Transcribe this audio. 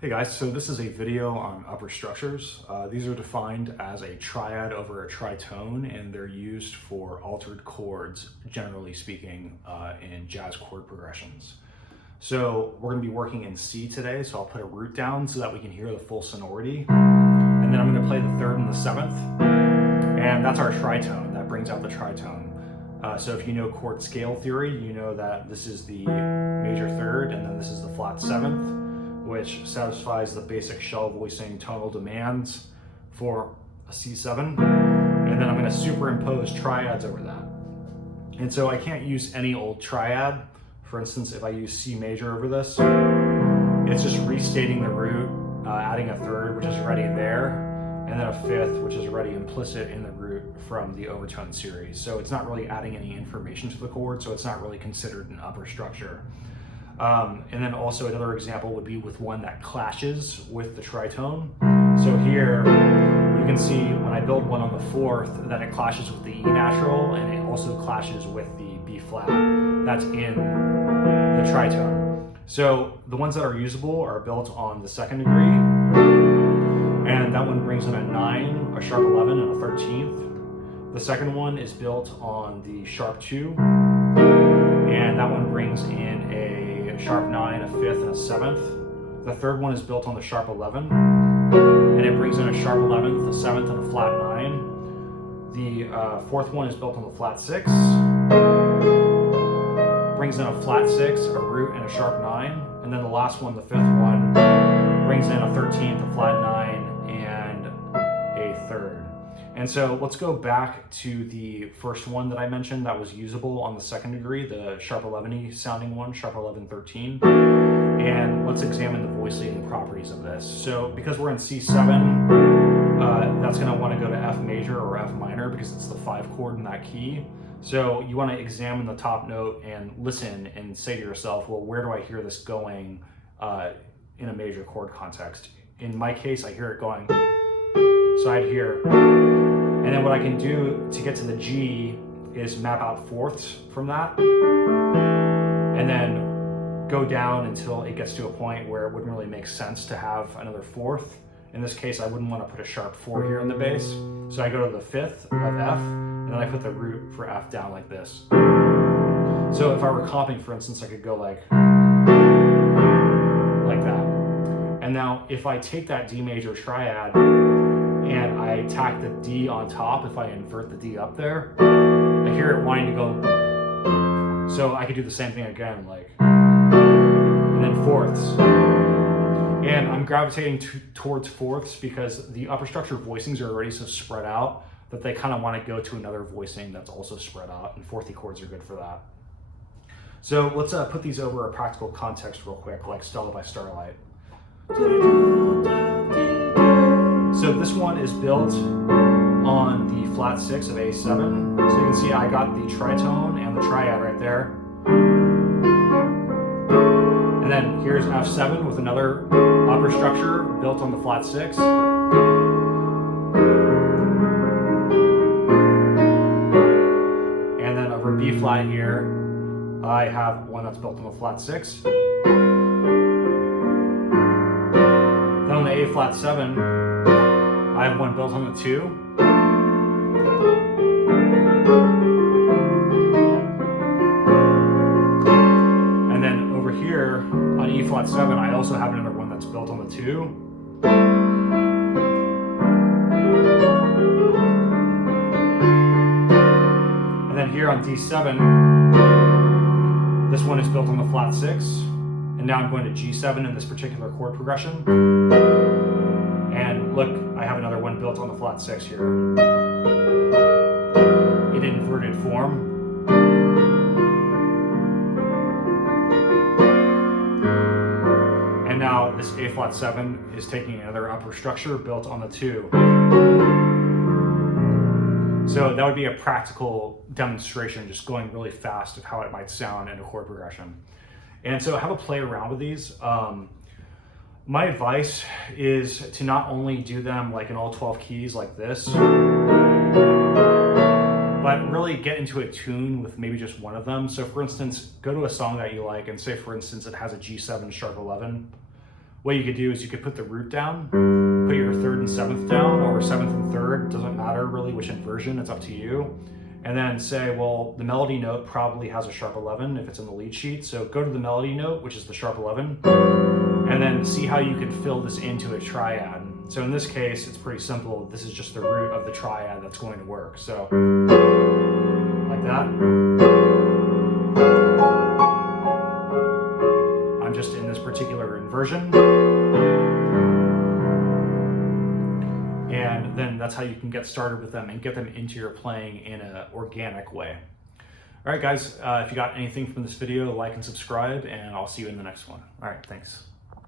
Hey guys, so this is a video on upper structures. These are defined as a triad over a tritone, and they're used for altered chords, generally speaking, in jazz chord progressions. So we're going to be working in C today, so I'll put a root down so that we can hear the full sonority. And then I'm going to play the third and the seventh, and that's our tritone. That brings out the tritone. So if you know chord scale theory, you know that this is the major third, and then this is the flat seventh, which satisfies the basic shell voicing tonal demands for a C7. And then I'm going to superimpose triads over that. And so I can't use any old triad. For instance, if I use C major over this, it's just restating the root, adding a third, which is already there, and then a fifth, which is already implicit in the root from the overtone series. So it's not really adding any information to the chord, so it's not really considered an upper structure. And then also another example would be with one that clashes with the tritone. So here you can see when I build one on the fourth that it clashes with the E natural, and it also clashes with the B flat. That's in the tritone. So the ones that are usable are built on the second degree, and that one brings in a 9, a sharp 11, and a 13th. The second one is built on the sharp 2, and that one brings in a sharp 9, a 5th, and a 7th. The third one is built on the sharp 11, and it brings in a sharp 11th, a 7th, and a flat 9. The fourth one is built on the flat 6, brings in a flat 6, a root, and a sharp 9. And then the last one, the fifth one, brings in a 13th, a flat 9, and a third. And so let's go back to the first one that I mentioned that was usable on the second degree, the sharp 11y sounding one, sharp 11, 13. And let's examine the voice leading properties of this. So because we're in C7, that's going to want to go to F major or F minor because it's the 5 chord in that key. So you want to examine the top note and listen and say to yourself, well, where do I hear this going in a major chord context? In my case, I hear it going, so I'd hear, and then what I can do to get to the G is map out fourths from that, and then go down until it gets to a point where it wouldn't really make sense to have another fourth. In this case, I wouldn't want to put a sharp 4 here in the bass. So I go to the 5th of F, and then I put the root for F down like this. So if I were comping, for instance, I could go like that. And now if I take that D major triad and I tack the D on top, if I invert the D up there, I hear it wanting to go. So I could do the same thing again, like, and then fourths. And I'm gravitating towards fourths because the upper structure voicings are already so spread out that they kind of want to go to another voicing that's also spread out, and fourthy chords are good for that. So let's put these over a practical context real quick, like Stella by Starlight. So this one is built on the flat 6 of A7. So you can see I got the tritone and the triad right there. And then here's F7 with another upper structure built on the flat 6. And then over B flat here, I have one that's built on the flat 6. Then on the A flat 7, I have one built on the 2. And then over here on E flat 7, I also have another one that's built on the 2. And then here on D7, this one is built on the flat 6. And now I'm going to G7 in this particular chord progression. And look, I have another one built on the flat 6 here in inverted form. And now this A flat 7 is taking another upper structure built on the 2. So that would be a practical demonstration, just going really fast of how it might sound in a chord progression. And so have a play around with these. My advice is to not only do them like in all 12 keys like this, but really get into a tune with maybe just one of them. So for instance, go to a song that you like and say, for instance, it has a G7 sharp 11. what you could do is you could put the root down, put your 3rd and 7th down, or 7th and 3rd, doesn't matter really which inversion, it's up to you. And then say, well, the melody note probably has a sharp 11 if it's in the lead sheet. So go to the melody note, which is the sharp 11, and then see how you can fill this into a triad. So in this case, it's pretty simple. This is just the root of the triad that's going to work. So like that. I'm just in this particular inversion. And then that's how you can get started with them and get them into your playing in an organic way. All right, guys, if you got anything from this video, like and subscribe, and I'll see you in the next one. All right, thanks.